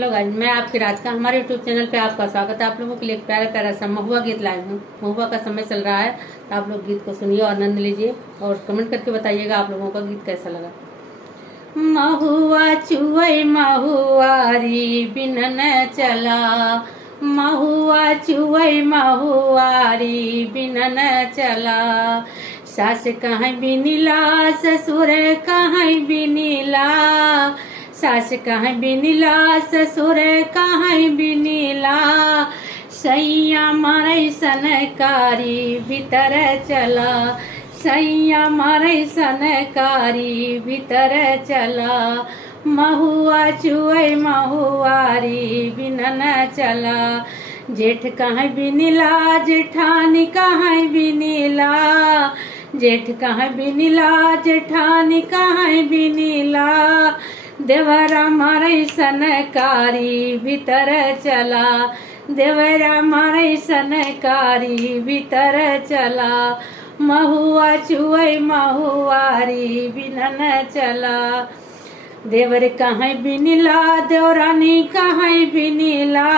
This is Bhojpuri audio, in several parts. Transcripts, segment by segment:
हेलो गाइस, मैं आपकी राधिका। हमारे यूट्यूब चैनल पे आपका स्वागत है। आप लोगों के लिए एक प्यारा प्यारा सा महुआ गीत लाई हूँ। महुआ का समय चल रहा है, तो आप लोग गीत को सुनिए और आनंद लीजिए और कमेंट करके बताइएगा आप लोगों का गीत कैसा लगा। महुआ चुवई महुआरी बिनन चला, महुआ चुवई महुआरी बिनन चला। सास कहाँ बिनिला, ससुर कहाँ बिनिला, सास कहाँ बिनिला, ससुर कहाँ बिनिला। सैया मारे सनकारी भीतर चला, सैया मारे सनकारी भीतर चला। महुआ चुवई महुआरी बिनन चला। जेठ कहाँ बिनिला, जेठानी कहाँ बिनिला, जेठ कहाँ बिनिला, जेठानी कहाँ बिनिला। देवरा मारे सनकारी भीतर चला, देवरा मारे सनकारी भीतर चला। महुआ चुवई महुआरी बिनन चला। देवर कहाँ बिनिला, देवरानी कहाँ बिनिला,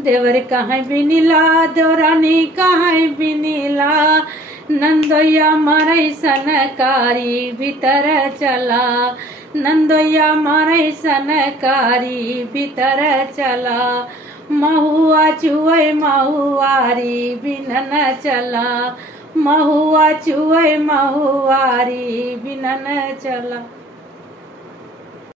देवर कहाँ बिनिला, देवरानी कहाँ बिनिला। नंदोया मारे सनकारी भीतर चला, नंदोया मारे सनकारी भीतर चला। महुआ चुवई महुआरी बिनन चला, महुआ चुवई महुआरी बिनन चला।